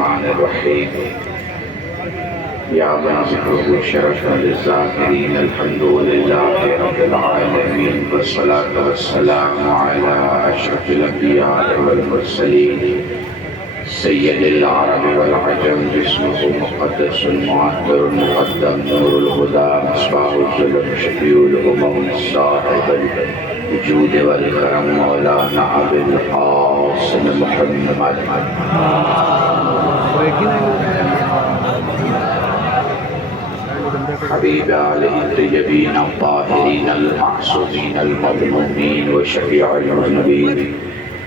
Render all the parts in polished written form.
الرحمن الرحيم يا من ذكره شرف للذاكرين الحمد لله رب العالمين والصلاة والسلام على أشرف الأنبياء والمرسلين سيد العرب والعجم جسمه مقدس معطر مقدم نور الهدى مصباح الظلم شفيع الأمم صاحب الجود والكرم مولانا أبي القاسم محمد حبيب عليه الطيبين الطاهرين المعصومين المظلومين وشفيع المذنبين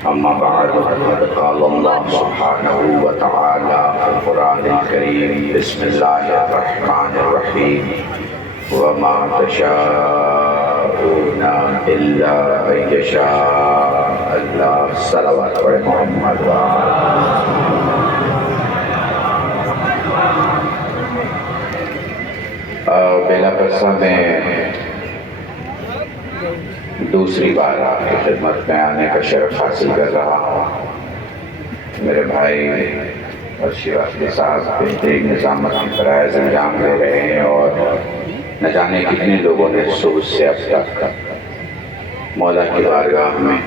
أما بعد فقد قال الله سبحانه وتعالى في القرآن الكريم بسم الله الرحمن الرحيم وما تشاءون إلا أن يشاء الله صلوات على محمد بلا قصہ میں دوسری بار آپ کی خدمت میں آنے کا شرف حاصل کر رہا ہوں۔ میرے بھائی اور شیواستی صاحب بہترین نظامت کی فرائض انجام دے رہے ہیں اور نہ جانے کتنے لوگوں نے صبح سے اب تک مولا کی بارگاہ میں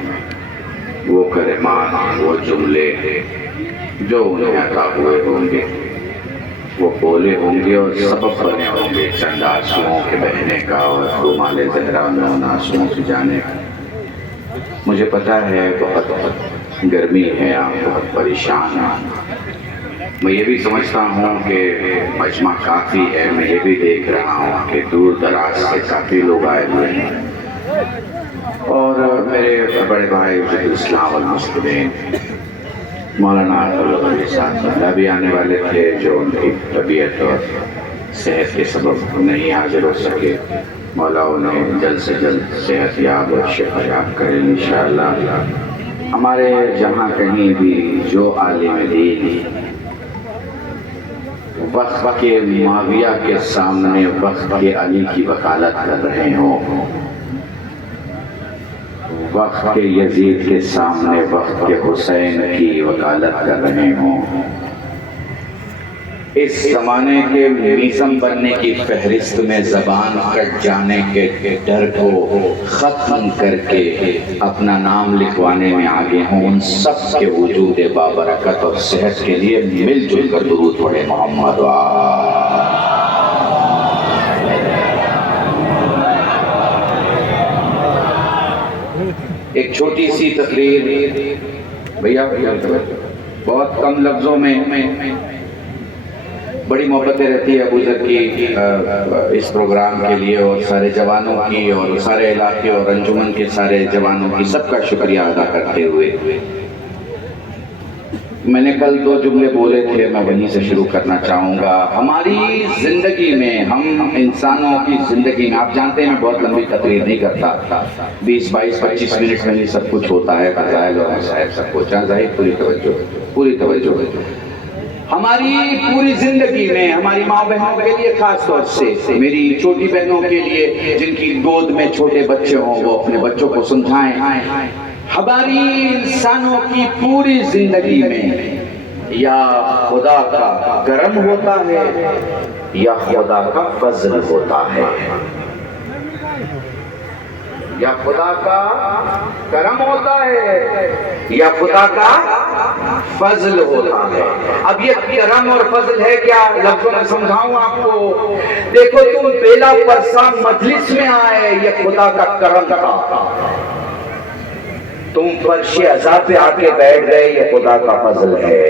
وہ کلمات وہ جملے جو انہیں عطا ہوئے ہوں گے وہ بولے ہوں گے اور سبب بنے ہوں گے چند آنسوؤں کے بہنے کا اور رومال زہرا میں ان آنسوؤں سے جانے کا۔ مجھے پتہ ہے بہت گرمی ہے، آپ بہت پریشان ہیں۔ میں یہ بھی سمجھتا ہوں کہ مجمع کافی ہے، میں یہ بھی دیکھ رہا ہوں کہ دور دراز سے کافی لوگ آئے ہوئے ہیں اور میرے بڑے بھائی وزیر اسلام والمسلمین مولانا علی صاحب بھی آنے والے تھے جو ان کی طبیعت اور صحت کے سبب نہیں حاضر ہو سکے۔ مولا انہیں جلد سے جلد صحت یاب اور شفا یاب کریں انشاءاللہ۔ ہمارے جہاں کہیں بھی جو عالم دین وقت کے معاویہ کے سامنے وقت کے علی کی وکالت کر رہے ہوں، وقت کے یزید کے سامنے وقت کے حسین کی وکالت کر رہے ہوں، اس زمانے کے میزم بننے کی فہرست میں زبان کٹ جانے کے ڈر کو ختم کر کے اپنا نام لکھوانے میں آگے ہوں، ان سب کے وجود بابرکت اور صحت کے لیے مل جل کر درود پڑھے محمد ایک چھوٹی سی تقریر بھیا بہت کم لفظوں میں بڑی محبتیں رہتی ہے ابو ذر کی اس پروگرام کے لیے اور سارے جوانوں کی اور سارے علاقے اور انجمن کے سارے جوانوں کی سب کا شکریہ ادا کرتے ہوئے میں نے کل دو جملے بولے تھے، میں وہیں سے شروع کرنا چاہوں گا۔ ہماری زندگی میں، ہم انسانوں کی زندگی میں، آپ جانتے ہیں میں بہت لمبی تقریر نہیں کرتا، 20 22 25 منٹ میں یہ سب کچھ ہوتا ہے، فضائل اور مسائل سب کچھ ظاہر پوری توجہ۔ ہماری پوری زندگی میں ہماری ماں بہنوں کے لیے، خاص طور سے میری چھوٹی بہنوں کے لیے جن کی گود میں چھوٹے بچے ہوں، وہ اپنے بچوں کو سمجھائیں، ہماری انسانوں کی پوری زندگی میں یا خدا کا کرم ہوتا ہے یا خدا کا فضل ہوتا ہے، یا خدا کا کرم ہوتا ہے یا خدا کا فضل ہوتا ہے۔ اب یہ کرم اور فضل ہے کیا؟ لفظوں میں سمجھاؤں آپ کو۔ دیکھو تم بیلا پرساں مجلس میں آئے، یہ خدا کا کرم تھا۔ تم فرش عزا پہ آ کے بیٹھ گئے، یہ خدا کا فضل ہے۔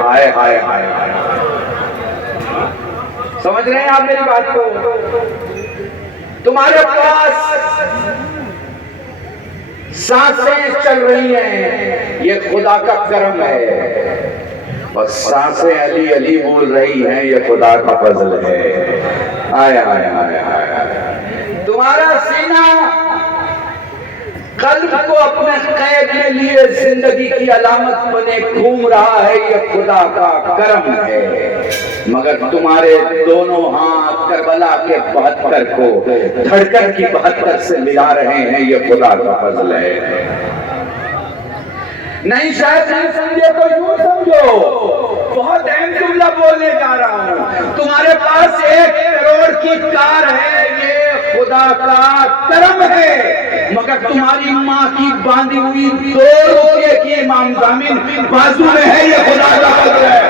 ہائے ہائے ہائے، سمجھ رہے ہیں آپ میری بات کو؟ تمہارے پاس سانسیں چل رہی ہیں، یہ خدا کا کرم ہے، اور سانسیں علی علی بول رہی ہیں، یہ خدا کا فضل ہے۔ آئے آئے آئے آئے، تمہارا سینہ قلب کو اپنے قید میں لیے زندگی کی علامت بنے گھوم رہا ہے، یہ خدا کا کرم ہے۔ مگر تمہارے دونوں ہاتھ کربلا کے 72 کو دھڑکن کی 72 سے ملا رہے ہیں، یہ خدا کا فضل ہے۔ نہیں شاید نہیں سمجھے تو یوں سمجھو، بہت اہم 1 کروڑ کی کار ہے، یہ خدا کا کرم ہے، مگر تمہاری ماں کی باندھی ہوئی 2 روپے کی امام زمین بازو میں ہے، یہ خدا کا فضل ہے۔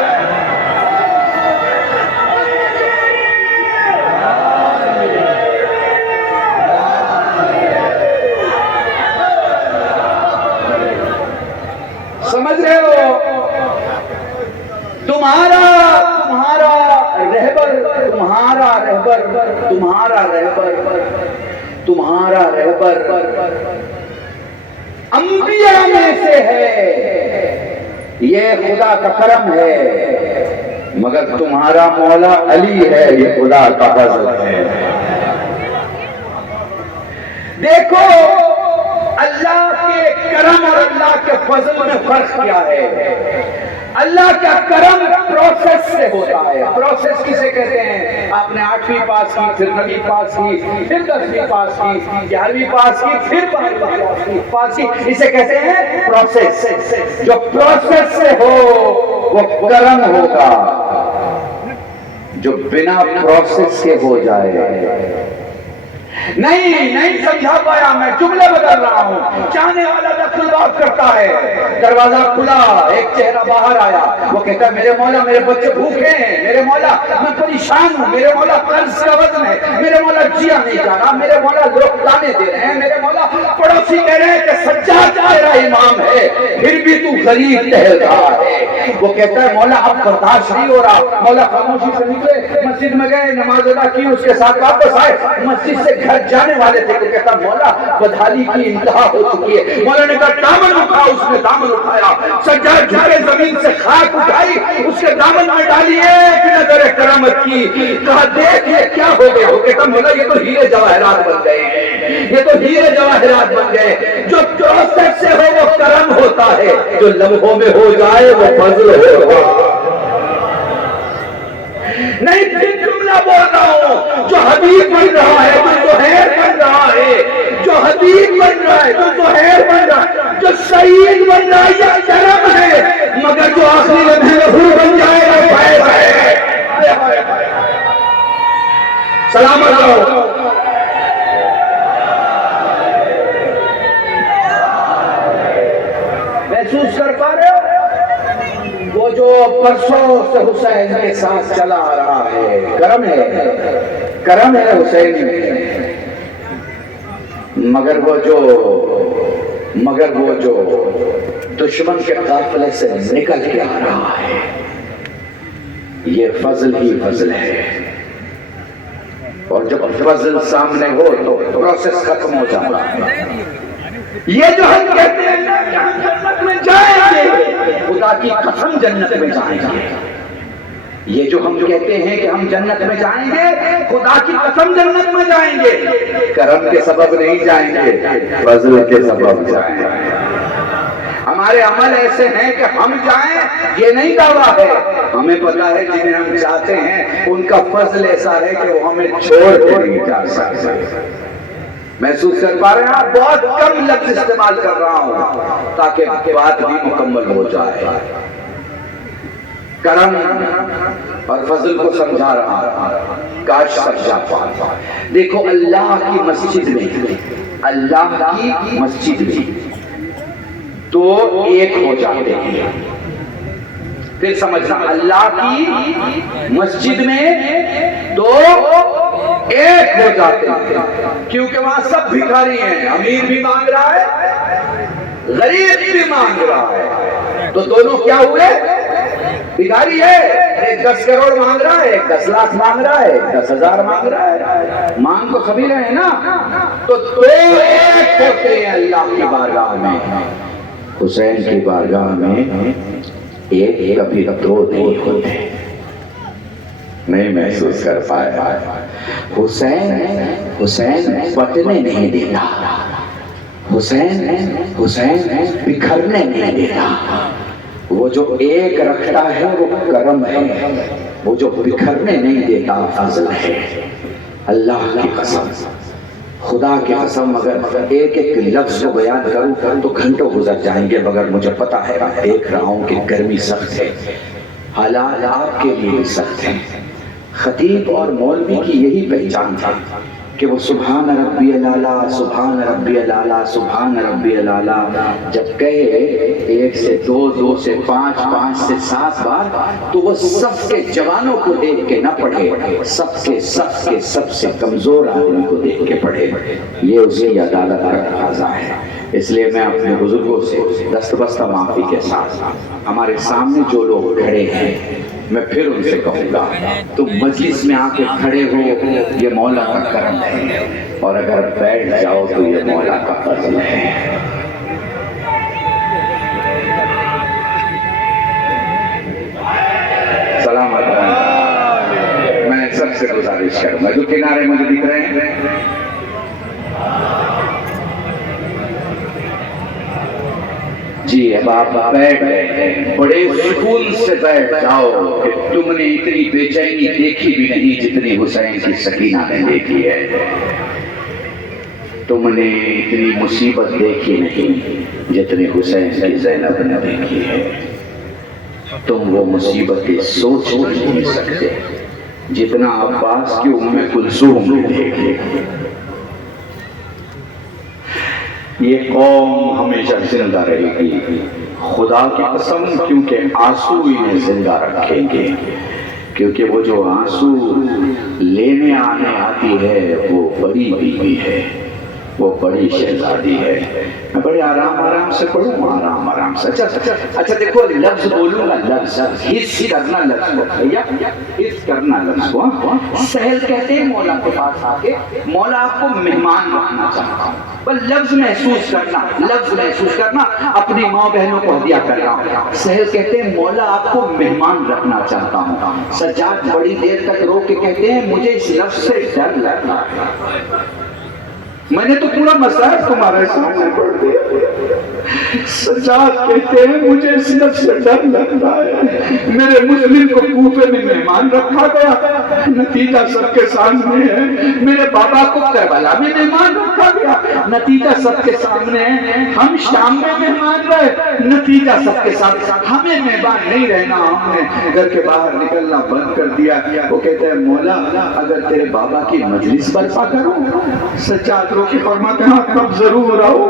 سمجھ رہے ہو؟ تمہارا رہبر انبیاء میں سے ہے، یہ خدا کا کرم ہے، مگر تمہارا مولا علی ہے، یہ خدا کا فضل ہے۔ دیکھو اللہ کے کرم اور اللہ کے فضل میں فرق کیا ہے؟ اللہ کا کرم پروسیس سے ہوتا ہے۔ پروسیس کسے کہتے ہیں؟ آپ نے 8ویں پاس کی، پھر 9ویں پاس کی، پھر 10ویں پاس کی، 11ویں پاس کی، پھر 12ویں پاس کی، اسے کہتے ہیں پروسیس۔ جو پروسیس سے ہو وہ کرم ہوگا، جو بنا پروسیس کے ہو جائے نہیں سمجھا پایا، میں جملے بدل رہا ہوں۔ چاہنے والا دخل بات کرتا ہے، دروازہ کھلا، ایک چہرہ باہر آیا، وہ کہتا ہے میرے مولا میرے بچے بھوکے ہیں، میرے مولا میں پریشان ہوں، میرے مولا قرض کا وزن ہے، میرے مولا جیا نہیں جانا، میرے مولا لوگ تانے دے رہے ہیں، میرے مولا پڑوسی کہہ رہے ہیں کہ سجاد تیرا امام ہے، پھر بھی تو غریب ٹہل رہا ہے۔ وہ کہتا ہے مولا اب برداشت نہیں ہو رہا۔ مولا خاموشی سے نکلے، مسجد میں گئے، نماز ادا کی، اس کے ساتھ واپس آئے، مسجد سے گھر جانے والے تھے کہ کہتا مولا بدحالی کی انتہا ہو چکی ہے۔ مولا نے کہا دامن اٹھا، اس نے دامن اٹھایا، سجاد جھکے زمین سے خاک اٹھائی، اس کے دامن میں ڈالی، ایک نظر کرامت کی، کہا دیکھ یہ کیا ہو گیا؟ وہ کہتا مولا یہ تو ہیرے جواہرات بن گئے ہیں، یہ تو ہیرے جواہرات بن گئے۔ جو پروسیس سے ہو وہ کرم ہوتا ہے، جو لمحوں میں ہو جائے وہ فضل ہوگا۔ نہیں پھر جملہ بول رہا ہوں، جو حبیب بن رہا ہے، جو زہیر بن رہا ہے، جو حبیب بن رہا ہے، جو زہیر بن رہا ہے، جو سعید بن رہا ہے، یہ کرم ہے، مگر جو آخری لمحے میں حور بن جائے وہ فیض ہے۔ سلامت رہو۔ محسوس کر پا رہے ہو؟ وہ جو پرسوں سے حسین کے ساتھ چلا آ رہا ہے، کرم ہے حسین میں، مگر وہ جو دشمن کے قافلے سے نکل کے آ رہا ہے، یہ فضل ہی فضل ہے۔ اور جب فضل سامنے ہو تو پروسیس ختم ہو جاتا ہے۔ یہ جو ہم کہتے ہیں کہ ہم جنت میں جائیں گے، خدا کی قسم جنت میں جائیں گے۔ یہ جو ہم کہتے ہیں کہ ہم جنت میں جائیں گے، خدا کی قسم جنت میں جائیں گے، کرم کے سبب نہیں جائیں گے، فضل کے سبب جائیں گے۔ ہمارے عمل ایسے ہیں کہ ہم جائیں، یہ نہیں دعویٰ ہے، ہمیں پتا ہے جنہیں ہم چاہتے ہیں ان کا فضل ایسا ہے کہ وہ ہمیں چھوڑ کے نہیں جا سکتے۔ محسوس کر پا رہے ہیں؟ آپ بہت کم لفظ استعمال کر رہا ہوں تاکہ بات بھی مکمل ہو جائے۔ کرم اور فضل کو سمجھا رہا ہوں، کاش سمجھا پاتا۔ دیکھو اللہ کی مسجد میں تو ایک ہو جاتے ہیں۔ پھر سمجھنا، اللہ کی مسجد میں دو ایک ہو جاتے ہیں، کیونکہ وہاں سب بھکاری ہیں، امیر بھی مانگ رہا ہے، غریب بھی مانگ رہا ہے، تو دونوں کیا ہوئے؟ بھکاری ہے۔ ایک 10 کروڑ مانگ رہا ہے، ایک 10 لاکھ مانگ رہا ہے، 10,000 مانگ رہا ہے، مانگ تو سبھی رہے ہیں نا، تو دو ایک ہوتے ہیں اللہ کی بارگاہ میں۔ حسین کی بارگاہ میں ایک کبھی دو نہیں ہوتے۔ نہیں محسوس کر پایا؟ حسین بٹنے نہیں دیتا، حسین بکھرنے نہیں دیتا۔ وہ جو ایک رکھتا ہے وہ کرم ہے، وہ جو بکھرنے نہیں دیتا فضل ہے۔ اللہ کی قسم، خدا کی قسم، اگر ایک ایک لفظ کو بیان کروں تو گھنٹوں گزر جائیں گے، مگر مجھے پتا ہے، میں دیکھ رہا ہوں کہ گرمی سخت ہے، حالات آپ کے لیے بھی سخت ہیں، خطیب اور مولوی کی یہی پہچان تھی کہ وہ سبحان ربی الاعلیٰ، سبحان ربی الاعلیٰ، سبحان ربی الاعلیٰ جب کہے 1 سے 2، 2 سے 5، 5 سے 7 بار، تو وہ صف کے جوانوں کو دیکھ کے نہ پڑھے، صف کے سب سے کمزور آدمی کو دیکھ کے پڑھے۔ یہ اس کی عدالت کا تقاضا ہے۔ اس لیے میں اپنے بزرگوں سے دستبستہ معافی کے ساتھ ہمارے سامنے جو لوگ کھڑے ہیں، میں پھر ان سے کہوں گا تم مجلس میں آ کے کھڑے ہو، یہ مولا کا کرم ہے، اور اگر بیٹھ جاؤ تو یہ مولا کا فضل ہے۔ سلامت رہنا۔ میں سب سے گزارش کروں گا جو کنارے مجھے دکھ رہے ہیں، جی اب آپ بیٹھ گئے، بڑے سکون سے بیٹھ جاؤ کہ تم نے اتنی بے چینی دیکھی بھی نہیں جتنی حسین کی سکینہ نے دیکھی ہے، تم نے اتنی مصیبت دیکھی نہیں جتنی حسین کی زینب نے دیکھی ہے، تم وہ مصیبتیں سوچ نہیں سکتے جتنا عباس کی ام کلثوم نے دیکھی۔ یہ قوم ہمیشہ زندہ رہے گی، خدا کی قسم، کیونکہ آنسو انہیں زندہ رکھیں گے، کیونکہ وہ جو آنسو لینے آنے آتی ہے وہ بڑی بیوی ہے، وہ بڑی شہزادی ہے۔ میں بڑے آرام سے پڑھوں، آرام سے۔ اچھا دیکھو، لفظ بولوں گا، لفظ حس کرنا لفظ کو، بھیا حس کرنا لفظ کو۔ سہل کہتے ہیں مولا کے پاس آ کے، مولا آپ کو مہمان رکھنا چاہتا ہوں، بس لفظ محسوس کرنا، اپنی ماں بہنوں کو ہدیہ کرنا۔ سہل کہتے ہیں مولا آپ کو مہمان رکھنا چاہتا ہوں۔ سجاد بڑی دیر تک رو کے کہتے ہیں مجھے اس لفظ سے ڈر لگتا ہے۔ میں نے تو پورا مسائل تمہارے سامنے پڑھ دیا۔ سجاد کہتے ہیں مجھے اس لفظ سے ڈر لگتا ہے، میرے مسلم کو کوفے میں مہمان رکھا گیا، نتیجہ سب کے سامنے ہے، میرے بابا کو کربلا میں مہمان رکھا گیا، نتیجہ سب کے سامنے ہے، ہم شام میں مہمان رہے، نتیجہ سب کے ساتھ، ہمیں مہمان نہیں رہنا، ہم نے گھر کے باہر نکلنا بند کر دیا۔ وہ کہتے ہیں مولا اگر تیرے بابا کی مجلس برپا کروں، سجاد رو کے فرماتے ہیں تب ضرور آؤ۔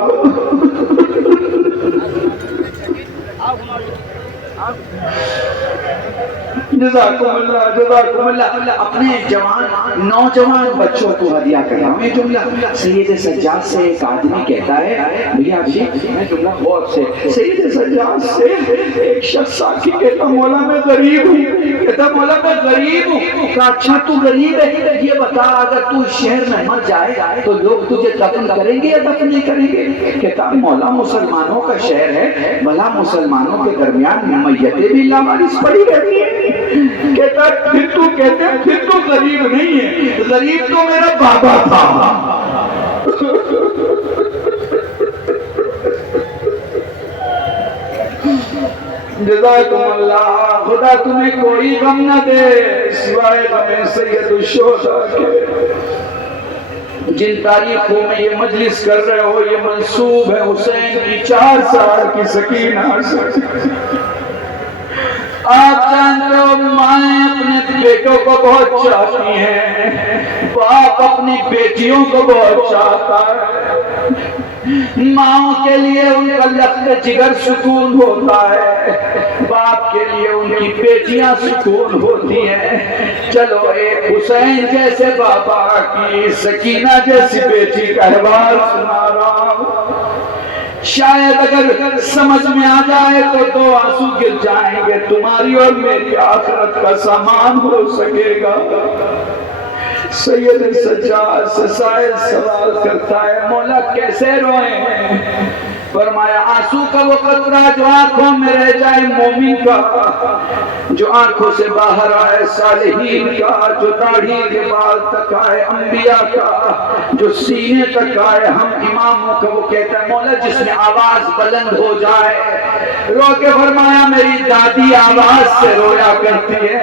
جزاکم اللہ۔ اپنے نوجوان بچوں کو ہدیہ کرنا۔ میں جملہ سید سجاد سے ایک آدمی کہتا ہے، بھیا جی میں جملہ غور سے، سید سجاد سے ایک شخص آکی کہتا مولا میں غریب ہوں، کہتا مولا میں غریب ہوں۔ کہا اچھا تو غریب ہے، یہ بتا اگر تو اس شہر میں مر جائے تو لوگ تجھے دفن کریں گے یا دفن نہیں کریں گے؟ کہتا مولا مسلمانوں کا شہر ہے، بھلا مسلمانوں کے درمیان میتیں بھی لامالس پڑی رہتی ہیں۔ کہتا پھر تو غریب نہیں ہے، غریب تو میرا بابا تھا۔ جزاکم اللہ، خدا تمہیں کوئی غم نہ دے سوائے غم سید الشہداء کے۔ جن تاریخوں میں یہ مجلس کر رہے ہو یہ منسوب ہے حسین کی 4 سال کی سکینہ سے۔ آپ جانتے ہو مائیں اپنے بیٹوں کو بہت چاہتی ہیں، باپ اپنی بیٹیوں کو بہت چاہتا ہے، ماں کے لیے ان کا لخت جگر سکون ہوتا ہے، باپ کے لیے ان کی بیٹیاں سکون ہوتی ہیں۔ چلو ایک حسین جیسے بابا کی سکینہ جیسی بیٹی کا احوال سنا رہا ہوں، شاید اگر سمجھ میں آ جائے تو 2 آنسو گر جائیں گے، تمہاری اور میری آخرت کا سامان ہو سکے گا۔ سید سجاد سے سائل سوال کرتا ہے مولا کیسے روئیں؟ فرمایا آنسو کا وہ قطرہ جو آنکھوں میں رہ جائے مومن کا، جو آنکھوں سے باہر آئے صالحین کا، جو داڑھی کے بال تک آئے انبیاء کا، جو سینے تک آئے ہم اماموں کا۔ وہ کہتا ہے مولا جس میں آواز بلند ہو جائے، رو کے فرمایا میری دادی آواز سے رویا کرتی ہے،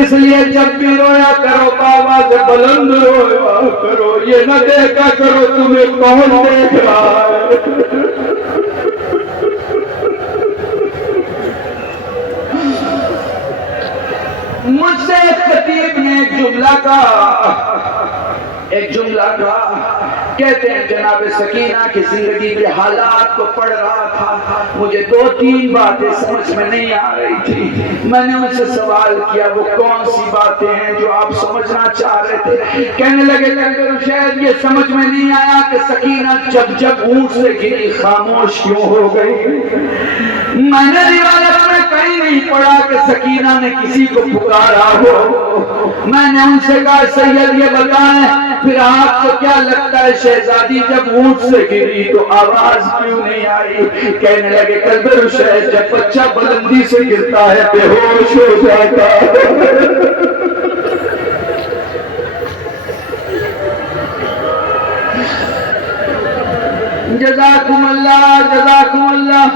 اس لیے جب بھی رویا کرو آواز بلند رویا کرو، یہ نہ دیکھا کرو تمہیں کون دیکھ رہا ہے۔ مجھ سے خطیب نے ایک جملہ کہا، کہتے ہیں جناب سکینہ کی زندگی کے حالات کو پڑھ رہا تھا، مجھے 2-3 باتیں سمجھ میں نہیں آ رہی تھی۔ میں نے ان سے سوال کیا وہ کون سی باتیں ہیں جو آپ سمجھنا چاہ رہے تھے؟ کہنے لگے شاید یہ سمجھ میں نہیں آیا کہ سکینہ جب اونٹ سے گری خاموش کیوں ہو گئی۔ میں نے روایت میں کہیں نہیں پڑھا کہ سکینہ نے کسی کو پکارا ہو۔ میں نے ان سے کہا سید یہ بتائیں پھر آپ کو کیا لگتا ہے شہزادی جب اونٹ سے گری تو آواز کیوں نہیں آئی؟ کہنے لگے کلبر شہز جب بچہ بلندی سے گرتا ہے بے ہوش ہو جاتا ہے۔ جزاکم اللہ،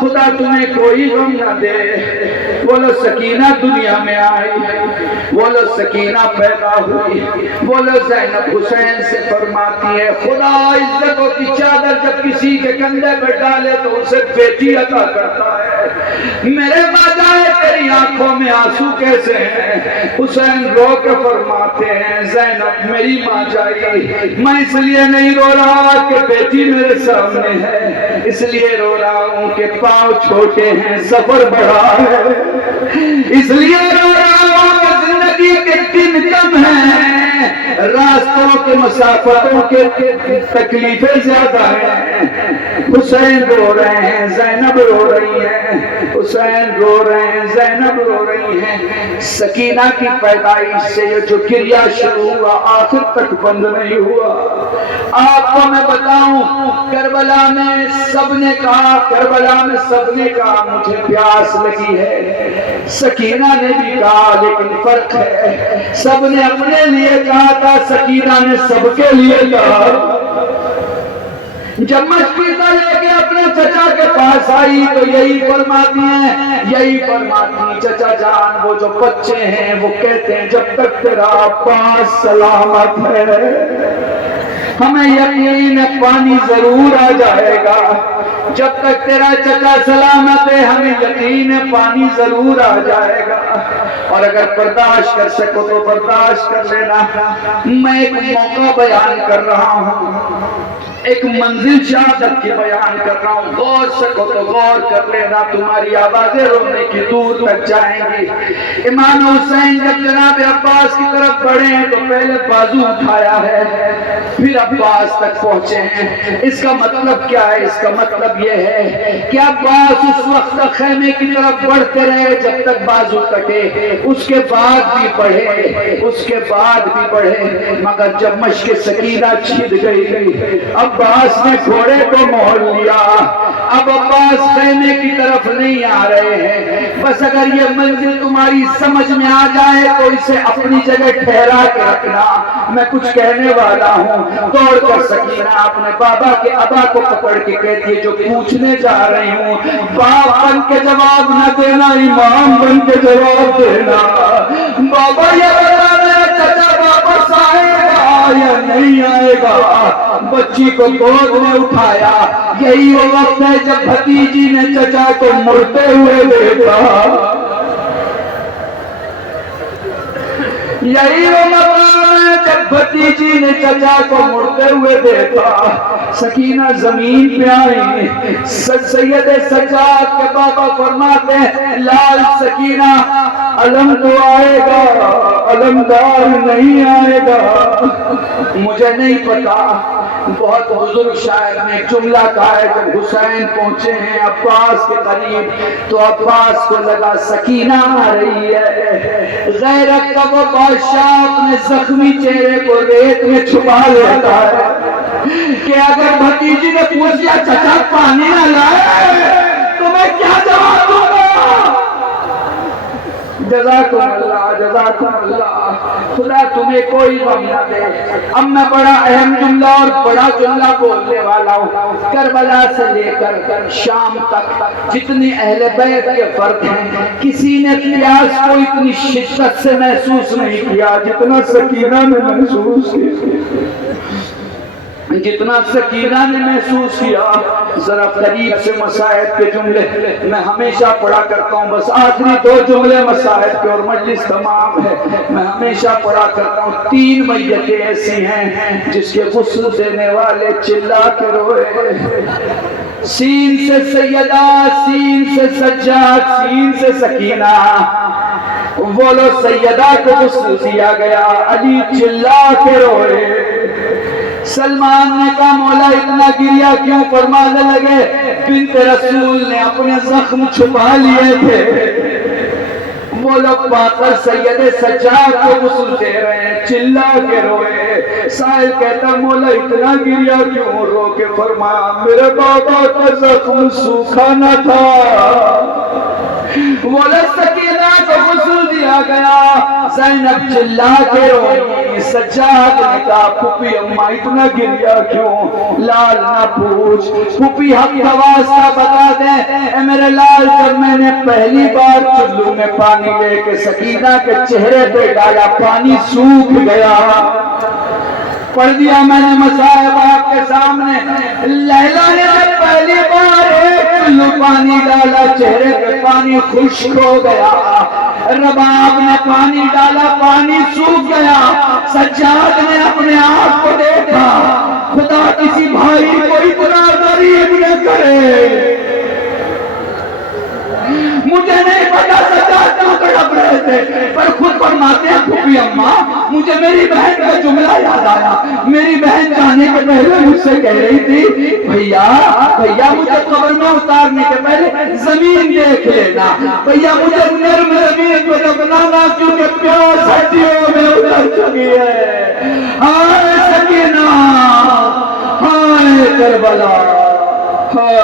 خدا تمہیں کوئی غم نہ دے۔ بولو سکینہ دنیا میں آئی، بولو سکینہ پیدا ہوئی، بولو زینب حسین سے فرماتی ہے خدا عزتوں کی چادر جب کسی کے کندھے پہ ڈالے تو اسے بیٹی عطا کرتا ہے۔ میرے بجائے تیری آنکھوں میں آنسو کیسے ہیں؟ حسین رو کے فرماتے ہیں زینب میری ماں جائی، میں اس لیے نہیں رو رہا کہ بیٹی میرے سامنے ہے، اس لیے رو رہا ہوں کہ پاؤں چھوٹے ہیں سفر بڑا ہے، اس لیے رو رہا ہوں کہ زندگی کے دن کم ہیں، راستوں کے مسافتوں کے تکلیفیں زیادہ ہیں۔ حسین رو رہے ہیں، زینب رو رہی ہے، حسین رو رہے ہیں، زینب رو رہی ہیں۔ سکینہ کی پیدائش سے یہ جو کریا شروع ہوا آخر تک بند نہیں ہوا۔ آپ کو میں بتاؤں کربلا میں سب نے کہا مجھے پیاس لگی ہے، سکینہ نے بھی کہا لیکن فرق ہے، سب نے اپنے لیے کہا تھا، سکینہ نے سب کے لیے کہا۔ جب مشکل لے کے اپنے چچا کے پاس آئی تو یہی فرماتی ہیں چچا جان وہ جو بچے ہیں وہ کہتے ہیں جب تک تیرا پاس سلامت ہے ہمیں یقین ہے پانی ضرور آ جائے گا، جب تک تیرا چچا سلامت ہے ہمیں یقین ہے پانی ضرور آ جائے گا، اور اگر برداشت کر سکو تو برداشت کر لینا۔ میں ایک موقع بیان کر رہا ہوں، ایک منزل شہادت کی بیان کر رہا ہوں، غور سکو تو غور کر لینا، تمہاری آوازیں رونے کی دور تک جائیں گی۔ امام حسین جب جناب عباس کی طرف بڑھے ہیں تو پہلے بازو اٹھایا ہے پھر عباس تک پہنچے ہیں۔ اس کا مطلب کیا ہے؟ اس کا مطلب یہ ہے کہ عباس اس وقت تک خیمے کی طرف بڑھتے رہے جب تک بازو تکے، اس کے بعد بھی بڑھے، مگر جب مشق سکینہ چھد گئی عباس نے گھوڑے کو موڑ لیا، اب عباس خیمے کی طرف نہیں آ رہے ہیں۔ بس اگر یہ منزل تمہاری سمجھ میں آ جائے تو اسے اپنی جگہ ٹھہرا کے رکھنا، میں کچھ کہنے والا ہوں۔ دوڑ کر سکینہ اپنے بابا کے ابا کو پکڑ کے کہتی ہے جو پوچھنے جا رہی ہوں باپ بن کے جواب نہ دینا، امام بن کے جواب دینا۔ بابا یہ بتا رہے چچا واپس آئے گا یا نہیں آئے گا؟ بچی کو گود میں اٹھایا، یہی وہ وقت ہے جب بھتیجی نے چچا کو مڑتے ہوئے دیکھا، یہی وہ مقام ہے جب بھتیجی نے چچا کو مڑتے ہوئے دیکھا۔ سکینہ زمین پہ آئی، سید سجاد کے بابا فرماتے ہیں لال سکینہ علم تو آئے گا، علمدار نہیں آئے گا۔ مجھے نہیں پتا، بہت بزرگ شاعر نے جملہ کہا ہے جب حسین پہنچے ہیں عباس کے قریب تو عباس کو لگا سکینہ آ رہی ہے، غیرت کا وہ بادشاہ اپنے زخمی چہرے کو ریت میں چھپا لیتا ہے کہ اگر بھتیجی نے پوچھ لیا چچا پانی نہ لائے تو میں کیا جواب دوں گا؟ جزاکم اللہ، خدا تمہیں کوئی غم نہ دے۔ اب میں بڑا اہم جملہ اور بڑا جملہ بولنے والا ہوں۔ کربلا سے لے کر شام تک جتنی اہل بیت کے فرد ہیں کسی نے پیاس کو اتنی شدت سے محسوس نہیں کیا جتنا سکینہ نے محسوس کیا۔ جتنا سکینہ نے محسوس کیا، ذرا قریب سے مصائب کے جملے میں ہمیشہ پڑھا کرتا ہوں، بس آخری 2 جملے مصائب کے اور مجلس تمام ہے۔ میں ہمیشہ پڑھا کرتا ہوں 3 میتیں ایسی ہیں جس کے غسل دینے والے چلا کے روئے۔ سین سے سیدہ، سین سے سجاد، سین سے سکینہ، بولو سیدہ کو غسل دیا گیا، علی چلا کے روئے۔ سلمان نے کہا مولا اتنا گریا کیوں؟ فرمانے لگے بنت رسول نے اپنے زخم چھپا لیے تھے، وہ لوگ پاکر سید سجاد کو غسل دے رہے ہیں، چلا کے روئے۔ سائل کہتا مولا اتنا گریا کیوں؟ رو کے فرمایا میرے بابا کا زخم سوکھا نہ تھا۔ مولا سکینہ کو غسل دیا گیا، زینب چلا کے روئی۔ سجاد نے کہا پھوپھی اماں اتنا گریا کیوں؟ لال نہ پوچھ، پھوپھی حق کا واسطہ بتا دیں، اے میرے لال جب میں نے پہلی بار چلو میں پانی لے کے سکینہ کے چہرے پہ ڈالا پانی سوکھ گیا۔ پڑھ دیا میں نے مصائب آپ کے سامنے، لیلا نے پہلی بار چلو پانی ڈالا چہرے پہ پانی خشک ہو گیا، رباب نے پانی ڈالا پانی سوکھ گیا۔ سجاد نے اپنے آپ کو دیکھا، خدا کسی بھائی کو اتنا غریب نہ کرے۔ مجھے نہیں پتا سجاد کیوں تڑپ رہے تھے، پر خود فرماتے ہیں پھوپھی اماں مجھے میری بہن کا جملہ یاد آیا۔ میری بہن جانے کے پہلے مجھ سے کہہ رہی تھی بھیا مجھے قبر میں اتارنے کے پہلے زمین دیکھ لینا، بھیا مجھے نرم زمین پہ رکھنا کیونکہ پیاس ہڈیوں میں اتر چکی ہے۔ ہائے سکینہ، ہائے کربلا، ہائے